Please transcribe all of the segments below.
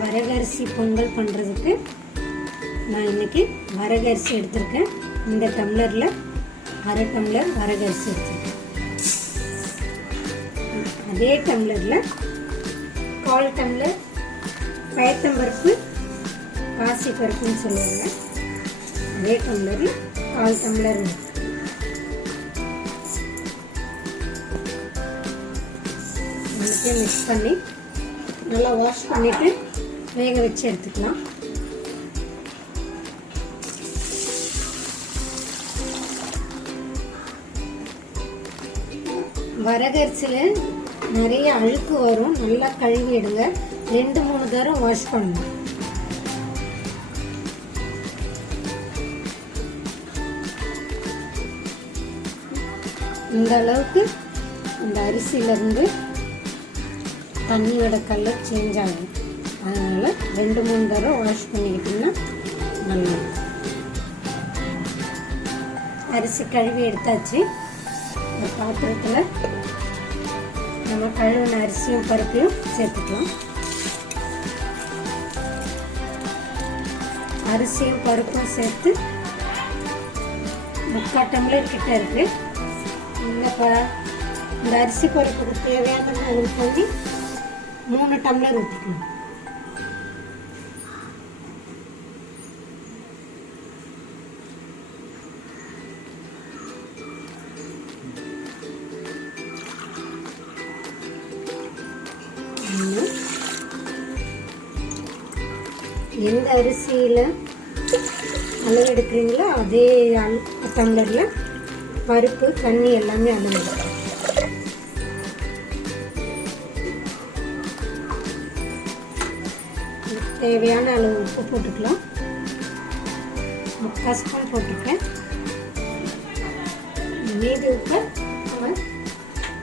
வரகரிசி பொங்கல் பண்ணுறதுக்கு நான் இன்றைக்கி வரகரிசி எடுத்திருக்கேன். இந்த டம்ளரில் அரை டம்ளர் வரகரிசி எடுத்திருக்கேன். அதே டம்ளரில் 1/4 டம்ளர் பயத்தம்பருப்பு, பாசிப்பருப்புன்னு சொல்லுவாங்க. அதே டம்ளரில் 1/4 டம்ளர் மிக்ஸ் பண்ணி நல்லா வாஷ் பண்ணிவிட்டு வேக வச்சு எடுத்துக்கலாம். வரகரிசியில் நிறைய அழுக்கு வரும். நல்லா கழுவி எடுங்க. 2-3 தடவை வாஷ் பண்ணணும். இந்த அளவுக்கு இந்த அரிசியிலேருந்து தண்ணியோட கலர் சேஞ்ச் ஆகும். அதனால் 2-3 தடவை வாஷ் பண்ணிக்கிட்டிங்கன்னா நல்லா. அரிசி கழுவி எடுத்தாச்சு. ஒரு பாத்திரத்தில் நம்ம கழுவின அரிசியும் பருப்பையும் சேர்த்துக்கலாம். அரிசியும் பருப்பும் சேர்த்து 3/4 டம்ளர் கிட்ட இருக்கு. இந்த அரிசி பருப்புக்கு தேவையான அளவு பண்ணி 3 டம்ளர் ஊற்றிக்கணும். எந்த அரிசியில் அளவு எடுக்கிறீங்களோ அதே டம்ளரில் பருப்பு, தண்ணி எல்லாமே அளவு. தேவையான அளவு உப்பு போட்டுக்கலாம். 3/4 ஸ்பூன் போட்டுருக்கேன். மீதி உப்பை நம்ம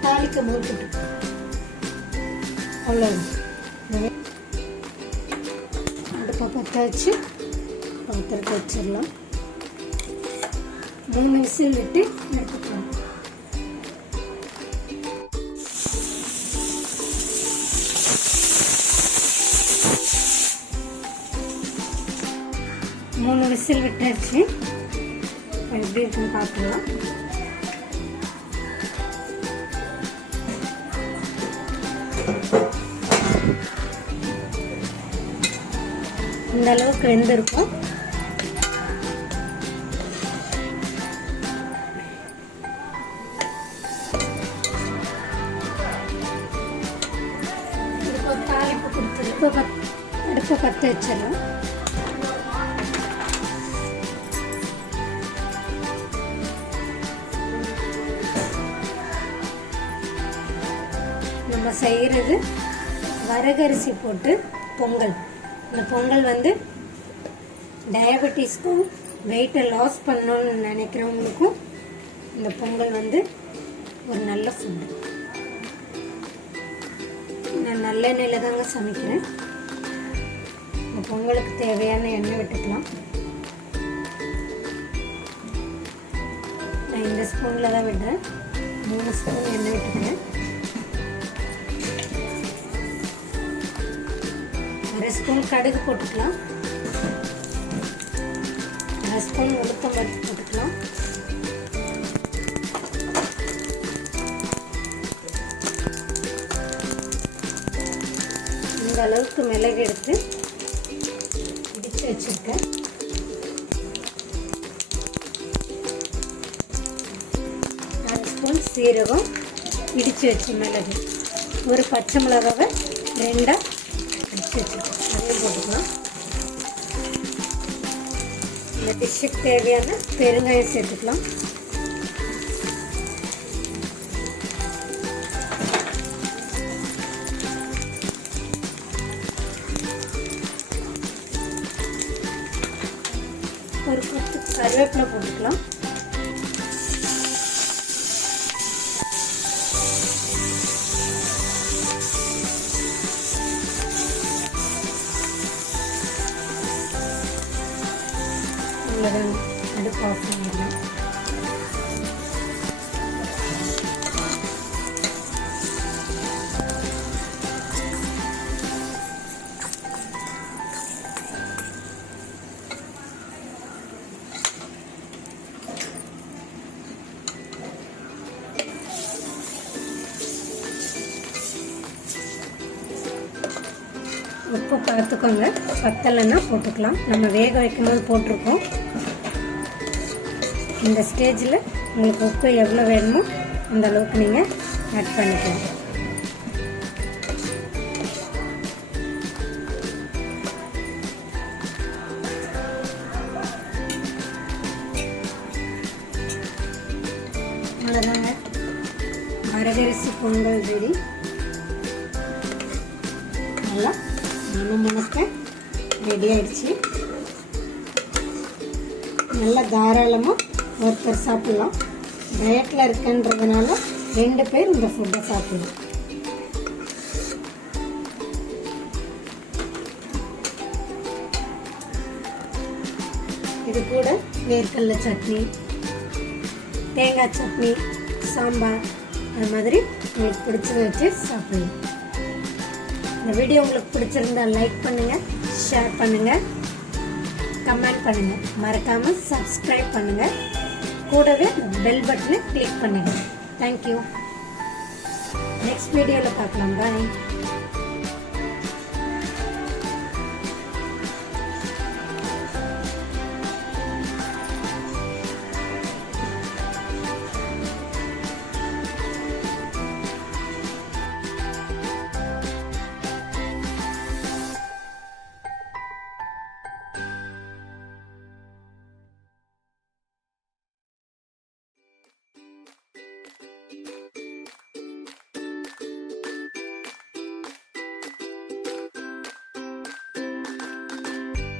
தாளிக்கும் போது போட்டுக்கலாம். அவ்வளோ. அடுப்பை பற்ற வச்சு பாத்திரத்தை வச்சிடலாம். 3 விசில் விட்டு எடுத்துக்கலாம். மூணு விசில் விட்டாச்சு. எப்படி இருக்குன்னு பார்க்கலாம். இந்த அளவுக்கு வெந்திருக்கும். இதுக்கு ஒரு தாளிப்பு கொடுத்து அடுப்பை பற்ற வச்சிடலாம். நம்ம செய்கிறது வரகரிசி போட்டு பொங்கல். இந்த பொங்கல் வந்து டயபெட்டிஸ்க்கும் வெயிட்டை லாஸ் பண்ணணும்னு நினைக்கிறவங்களுக்கும் இந்த பொங்கல் வந்து ஒரு நல்ல ஃபுட்டு. நான் நல்லெண்ணெயில் தாங்க சமைக்கிறேன். இந்த பொங்கலுக்கு தேவையான எண்ணெய் விட்டுக்கலாம். நான் இந்த ஸ்பூனில் தான் விடுறேன். 3 ஸ்பூன் எண்ணெய் விட்டுக்கிறேன். 1 ஸ்பூன் கடுகு போட்டுக்கலாம். 1 ஸ்பூன் உளுத்தம் பருப்பு போட்டுக்கலாம். இந்த அளவுக்கு மிளகு எடுத்து இடித்து வச்சுருக்கேன். 1 ஸ்பூன் சீரகம், இடித்து வச்ச மிளகு, ஒரு பச்சை மிளகாவை 2ஆக இடித்து வச்சுருக்கேன். அதையும் போட்டுக்கலாம். இந்த டிஷ்ஷுக்கு தேவையான பெருங்காயம் சேர்த்துக்கலாம். ஒரு 10 கருவேப்பிலை போட்டுக்கலாம். அடுப்பு ஆஃப் பண்ணிடலாம். பார்த்துக்கோங்க, பத்தலைன்னா போட்டுக்கலாம். நம்ம வேக வைக்கும்போது போட்டிருக்கோம். இந்த ஸ்டேஜில் உங்களுக்கு உப்பு எவ்வளோ வேணுமோ அந்த அளவுக்கு நீங்கள் ஆட் பண்ணிக்கலாம். அவ்வளோதாங்க, வரகரிசி பொங்கல் ரெடி. நல்லா மணக்க ரெடி ஆயிடுச்சு. நல்லா தாராளமாக ஒருத்தர் சாப்பிட்லாம். டயட்டில் இருக்குன்றதுனால 2 பேர் இந்த ஃபுட்டை சாப்பிடலாம். இது கூட வேர்க்கடலை சட்னி, தேங்காய் சட்னி, சாம்பார், அது மாதிரி உங்களுக்கு பிடிச்சதை வச்சு சாப்பிடலாம். இந்த வீடியோ உங்களுக்கு பிடிச்சிருந்தா லைக் பண்ணுங்கள், ஷேர் பண்ணுங்கள், கமெண்ட் பண்ணுங்கள், மறக்காமல் சப்ஸ்கிரைப் பண்ணுங்கள், கூடவே பெல் பட்டனை கிளிக் பண்ணுங்கள். தேங்க்யூ. நெக்ஸ்ட் வீடியோவில் பார்க்கலாம். பாய்.